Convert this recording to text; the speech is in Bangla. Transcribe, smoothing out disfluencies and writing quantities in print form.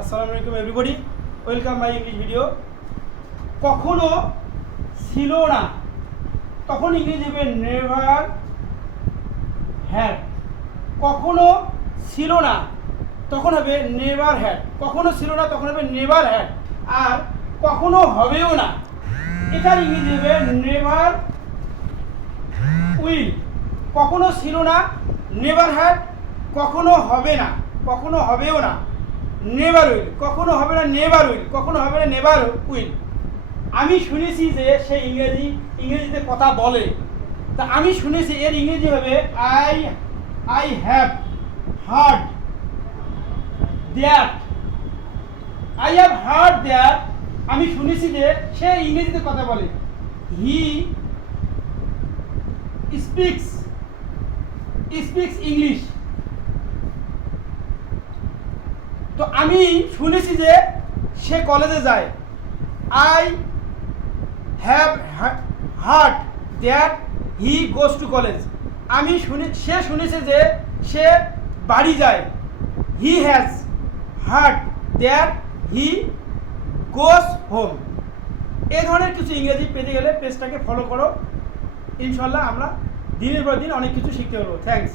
আসসালামু আলাইকুম everybody, welcome my English video. কখনো ছিল না, তখন ইংরেজি হবে নেভার হ্যাড। কখনো ছিল না তখন হবে নেভার হ্যাড। কখনো ছিল না তখন হবে নেভার হ্যাড। আর কখনো হবেও না, এটার ইংরেজি হবে নেভার উইল। কখনো ছিল না নেভার হ্যাড, কখনো হবে না, কখনো হবেও না নেভার উইল। কখনো হবে না নেভার উইল, কখনো হবে না নেভার উইল। আমি শুনেছি যে সে ইংরেজিতে কথা বলে, তা আমি শুনেছি এর ইংরেজি হবে I have heard that. I have heard that, আমি শুনেছি যে সে ইংরেজিতে কথা বলে। He speaks English. তো আমি শুনেছি যে সে কলেজে যায়। I have heard that he goes to college. সে শুনেছে যে সে বাড়ি যায়। He has heard that he goes home. এই ধরনের কিছু ইংরেজি পেতে গেলে পেজটাকে ফলো করো। ইনশাল্লাহ আমরা দিনের পর দিন অনেক কিছু শিখতে পারবো। থ্যাংকস।